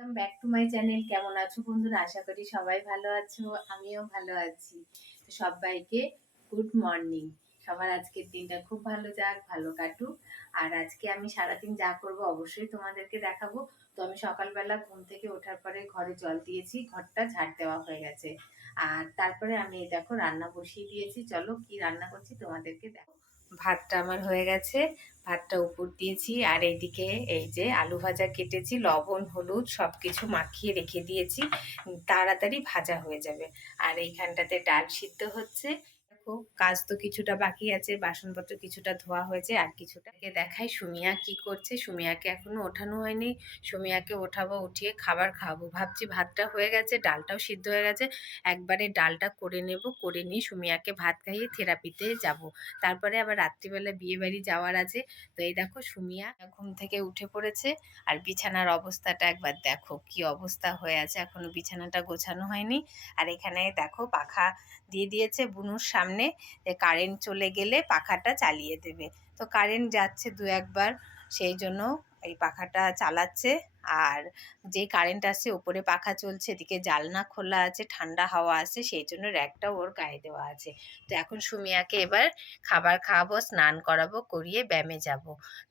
Welcome back to my channel কেমন আছো বন্ধুরা? আশা করি সবাই ভালো আছো, আমিও ভালো আছি। তো সবাইকে গুড মর্নিং সবার আজকের দিনটা খুব ভালো যাক, ভালো কাটুক। আর আজকে আমি সারাদিন যা করব অবশ্যই তোমাদেরকে দেখাবো। তো আমি সকালবেলা ঘুম থেকে ওঠার পরে ঘরে জল দিয়েছি, ঘরটা ঝাড় দেওয়া হয়ে গেছে। আর তারপরে আমি দেখো রান্না বসিয়ে দিয়েছি। চলো কি রান্না করছি তোমাদেরকে দেখো ভাতটা আমার হয়ে গেছে। ভাতটা উপর দিয়েছি আর এইদিকে এই যে আলু ভাজা কেটেছি, লবণ, হলুদ সব কিছু মাখিয়ে রেখে দিয়েছি। তাড়াতাড়ি ভাজা হয়ে যাবে। আর এইখানটাতে ডাল সিদ্ধ হচ্ছে। দেখো কাজ তো কিছুটা বাকি আছে, বাসনপত্র কিছুটা ধোয়া হয়েছে আর কিছুটা দেখাই সুমিয়া কি করছে? সুমিয়াকে এখনও ওঠানো হয়নি। সুমিয়াকে ওঠাবো, উঠিয়ে খাবার খাব ভাবছি ভাতটা হয়ে গেছে, ডালটাও সিদ্ধ হয়ে গেছে। একবারে ডালটা করে নেব, করে নিয়ে সুমিয়াকে ভাত খাইয়ে থেরাপিতে যাব। তারপরে আবার রাত্রিবেলা বিয়ে বাড়ি যাওয়ার আছে। তো এই দেখো সুমিয়া ঘুম থেকে উঠে পড়েছে আর বিছানার অবস্থাটা একবার দেখো কি অবস্থা হয়ে আছে। এখনও বিছানাটা গোছানো হয়নি। আর এখানে দেখো পাখা দিয়ে দিয়েছে বুনুর সামনে। যে কারেন্ট চলে গেলে পাখাটা চালিয়ে দেবে। তো কারেন্ট যাচ্ছে দু একবার, সেই জন্য এই পাখাটা চালাচ্ছে। আর যে কারেন্ট আসছে, ওপরে পাখা চলছে, এদিকে জালনা খোলা আছে, ঠান্ডা হাওয়া আছে সেই জন্য র্যাকটা ওর গায়ে দেওয়া আছে। তো এখন সুমিয়াকে এবার খাবার খাওয়াবো, স্নান করাবো, করিয়ে ব্যায়ামে যাব।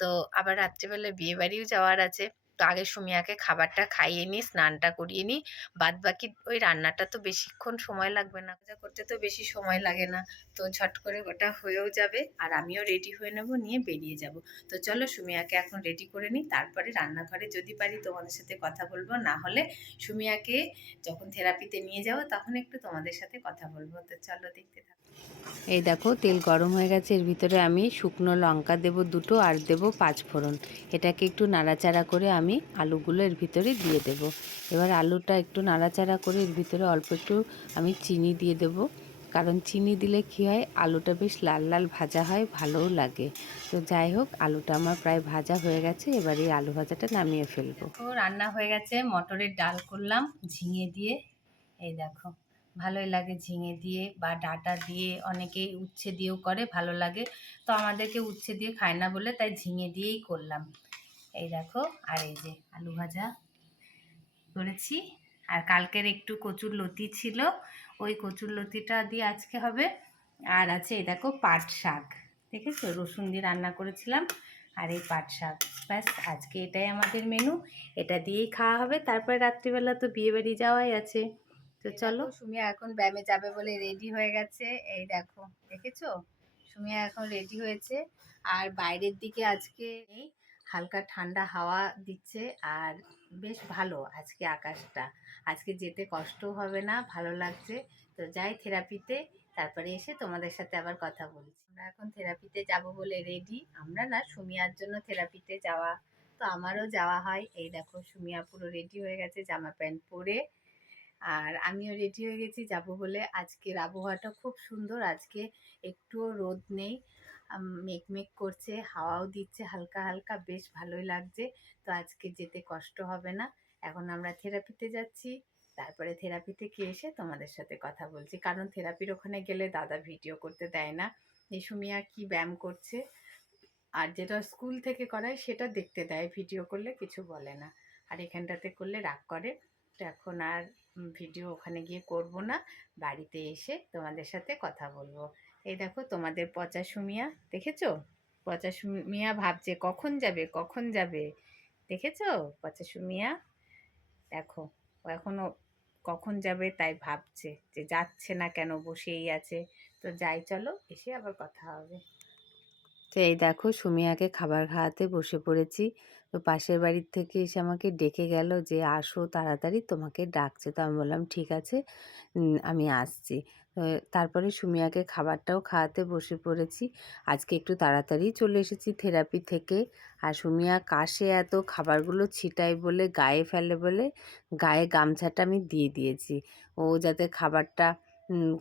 তো আবার রাত্রিবেলা বিয়ে বাড়িও যাওয়ার আছে। তো আগে সুমিয়াকে খাবারটা খাইয়ে নিই, স্নানটা করিয়ে নিই। বাদ বাকি ওই রান্নাটা তো বেশিক্ষণ সময় লাগবে না। পূজা করতে তো বেশি সময় লাগে না। তো ঝট করে ওটা হয়েও যাবে আর আমিও রেডি হয়ে নেব, নিয়ে বেরিয়ে যাব। তো চলো সুমিয়াকে এখন রেডি করে নিই। তারপরে রান্নাঘরে যদি পারি তোমাদের সাথে কথা বলব। না হলে সুমিয়াকে যখন থেরাপিতে নিয়ে যাব, তখন একটু তোমাদের সাথে কথা বলব। তো চলো দেখতে থাকো। এই দেখো, তেল গরম হয়ে গেছে। এর ভিতরে আমি শুকনো লঙ্কা দেব দুটো আর দেব পাঁচ ফোড়ন এটাকে একটু নাড়াচাড়া করে আমি আলুগুলো এর ভিতরে দিয়ে দেব। এবার আলুটা একটু নাড়াচাড়া করে এর ভিতরে অল্প একটু আমি চিনি দিয়ে দেব। কারণ চিনি দিলে কী হয়, আলুটা বেশ লাল লাল ভাজা হয়, ভালোও লাগে। তো যাই হোক, আলুটা আমার প্রায় ভাজা হয়ে গেছে, এবার এই আলু ভাজাটা নামিয়ে ফেলব। তো রান্না হয়ে গেছে, মটরের ডাল করলাম ঝিঙে দিয়ে। এই দেখো, ভালোই লাগে ঝিঙে দিয়ে বা ডাটা দিয়ে, অনেকেই উচ্ছে দিয়েও করে, ভালো লাগে। তো আমাদেরকে উচ্ছে দিয়ে খায় না বলে তাই ঝিঙে দিয়েই করলাম। এই দেখো আর এই যে আলু ভাজা করেছি। আর কালকের একটু কচুর লতি ছিল ওই কচুর লতিটা দিয়ে আজকে হবে। আর আছে এই দেখো পাট শাক দেখেছ? রসুন দিয়ে রান্না করেছিলাম আর এই পাট শাক। ব্যাস আজকে এটাই আমাদের মেনু এটা দিয়েই খাওয়া হবে। তারপরে রাত্রিবেলা তো বিয়ে বাড়ি যাওয়াই আছে। তো চলো। সুমিয়া এখন ব্যায়ামে যাবে বলে রেডি হয়ে গেছে। এই দেখো দেখেছ? সুমিয়া এখন রেডি হয়েছে। আর বাইরের দিকে আজকে এই হালকা ঠান্ডা হাওয়া দিচ্ছে আর বেশ ভালো আজকে আকাশটা। আজকে যেতে কষ্ট হবে না, ভালো লাগছে। তো যাই থেরাপিতে, তারপরে এসে তোমাদের সাথে আবার কথা বলছি। আমরা এখন থেরাপিতে যাব বলে রেডি আমরা না সুমিয়ার জন্য থেরাপিতে যাওয়া, তো আমারও যাওয়া হয়। এই দেখো, সুমিয়া পুরো রেডি হয়ে গেছে, জামা প্যান্ট পরে। আর আমিও রেডি হয়ে গেছি যাব বলে। আজকের আবহাওয়াটা খুব সুন্দর, আজকে একটুও রোদ নেই। মেঘ মেঘ করছে, হাওয়াও দিচ্ছে, হালকা হালকা, বেশ ভালোই লাগছে। তো আজকে যেতে কষ্ট হবে না। এখন আমরা থেরাপিতে যাচ্ছি। তারপরে থেরাপি থেকে এসে তোমাদের সাথে কথা বলছি। কারণ থেরাপির ওখানে গেলে দাদা ভিডিও করতে দেয় না। যে সুমিয়া কি ব্যায়াম করছে? আর যেটা স্কুল থেকে করায় সেটা দেখতে দেয়। ভিডিও করলে কিছু বলে না। আর এখানটাতে করলে রাগ করে। তো এখন আর ভিডিও ওখানে গিয়ে করব না। বাড়িতে এসে তোমাদের সাথে কথা বলব। এই দেখো তোমাদের পচা সুমিয়া, দেখেছ? পচা সুমিয়া ভাবছে কখন যাবে কখন যাবে? দেখেছ? পচা সুমিয়া? দেখো, ও এখনও কখন যাবে তাই ভাবছে যে যাচ্ছে না কেন, বসেই আছে। তো যাই, চলো, এসে আবার কথা হবে। তো এই দেখো, সুমিয়াকে খাবার খাওয়াতে বসে পড়েছি। তো পাশের বাড়ির থেকে এসে আমাকে ডেকে গেল যে, আসো তাড়াতাড়ি, তোমাকে ডাকছে। তো আমি বললাম, ঠিক আছে আমি আসছি। তারপরে সুমিয়াকে খাবারটাও খাওয়াতে বসে পড়েছি। আজকে একটু তাড়াতাড়ি চলে এসেছি থেরাপি থেকে। আর সুমিয়া কাশে এত খাবারগুলো ছিটাই বলে, গায়ে ফেলে বলে, গায়ে গামছাটা আমি দিয়ে দিয়েছি। ও যাতে খাবারটা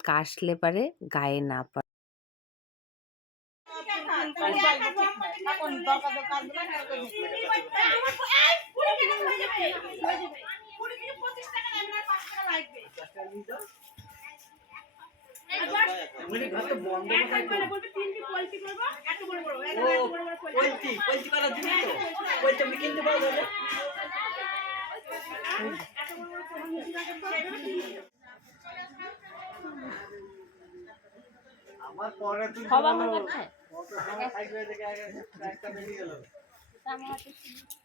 কাশলে পারে, গায়ে না পারে মানে ঘর আমার পরে তুই সব আমার কাছে? সাইড হয়ে থেকে আগে একটা বেরিয়ে গেল। এই,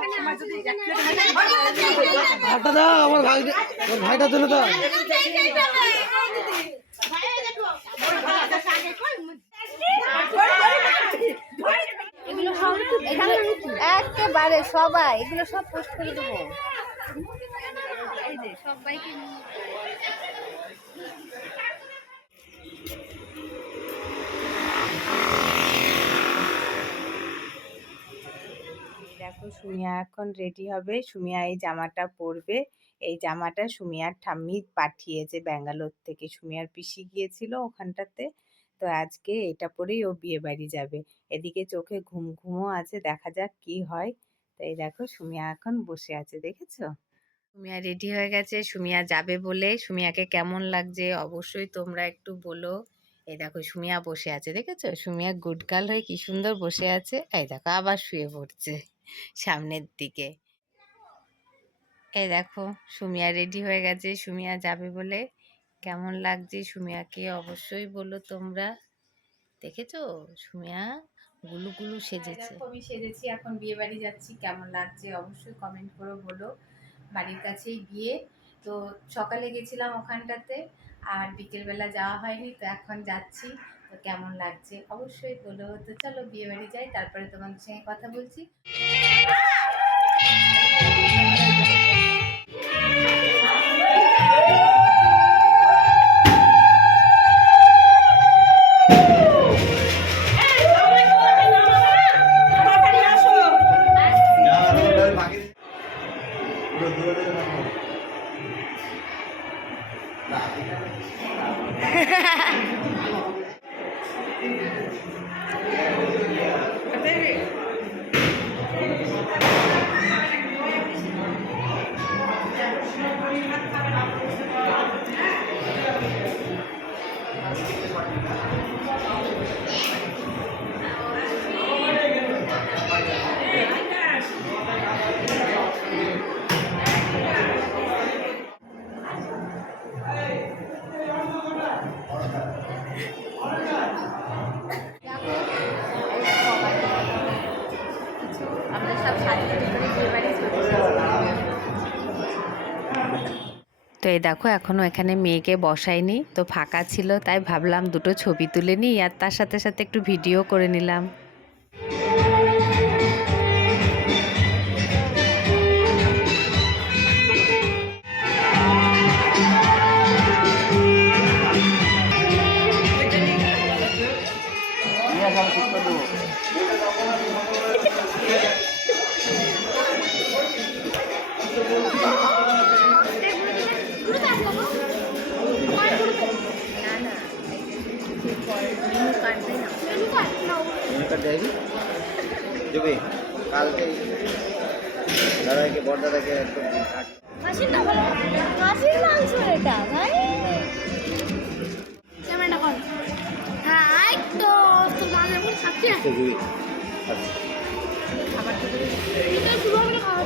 দাও আমার ভাইটা দাও একেবারে সবাই এগুলো সব পোস্ট করে দেবো। দেখো সুমিয়া এখন রেডি হবে। সুমিয়া এই জামাটা পরবে। এই জামাটা সুমিয়ার ঠাম্মি পাঠিয়েছে ব্যাঙ্গালোর থেকে। সুমিয়ার পিসি গিয়েছিল ওখানটাতে। তো আজকে এটা পরেই ও বিয়ে বাড়ি যাবে। এদিকে চোখে ঘুম ঘুমও আছে, দেখা যাক কি হয়। তো এই দেখো সুমিয়া এখন বসে আছে, দেখেছ? সুমিয়া রেডি হয়ে গেছে, সুমিয়া যাবে বলে। সুমিয়াকে কেমন লাগছে অবশ্যই তোমরা একটু বলো। এই দেখো সুমিয়া বসে আছে, দেখেছ? সুমিয়া গুড হয়ে কি সুন্দর বসে আছে। এই দেখো আবার শুয়ে পড়ছে। সামনের দিকে। এই দেখো সুমিয়া রেডি হয়ে গেছে। সুমিয়া যাবে বলে কেমন লাগছে সুমিয়াকে অবশ্যই বলো তোমরা। দেখেছ? সুমিয়া গুলু গুলু সেজেছে। আমি সেজেছি এখন বিয়ে বাড়ি যাচ্ছি কেমন লাগছে অবশ্যই কমেন্ট করে বলো। বাড়ির কাছেই বিয়ে। তো সকালে গেছিলাম ওখানটাতে আর বিকেলবেলা যাওয়া হয়নি তো এখন যাচ্ছি। কেমন লাগছে? অবশ্যই বলো। তো চলো বিয়ে বাড়ি যাই তারপরে তোমাদের সঙ্গে কথা বলছি। বাকি- পুরো তো এই দেখো এখনও এখানে মেয়েকে বসাইনি তো ফাঁকা ছিল, তাই ভাবলাম দুটো ছবি তুলে নিই আর তার সাথে সাথে একটু ভিডিও করে নিলাম। মেনুটা দেয়নি দেবে কালকে দাদাকে বড় দাদাকে একদম খাসির মাংস এটা ভাই। ক্যামেরাটা কর হ্যাঁ তো তোর মা যখন খাচ্ছে দিবি এটা শুরু হবে না খাওয়া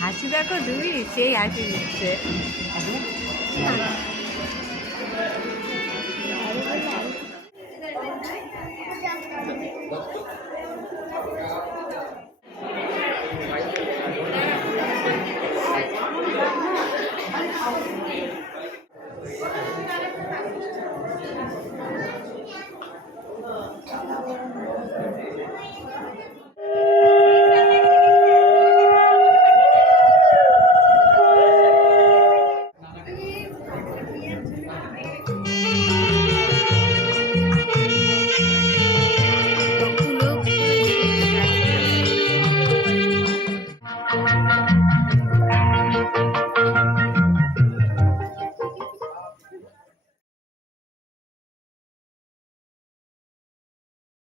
হাসি দেখো দুই সেই হাসি দিচ্ছে।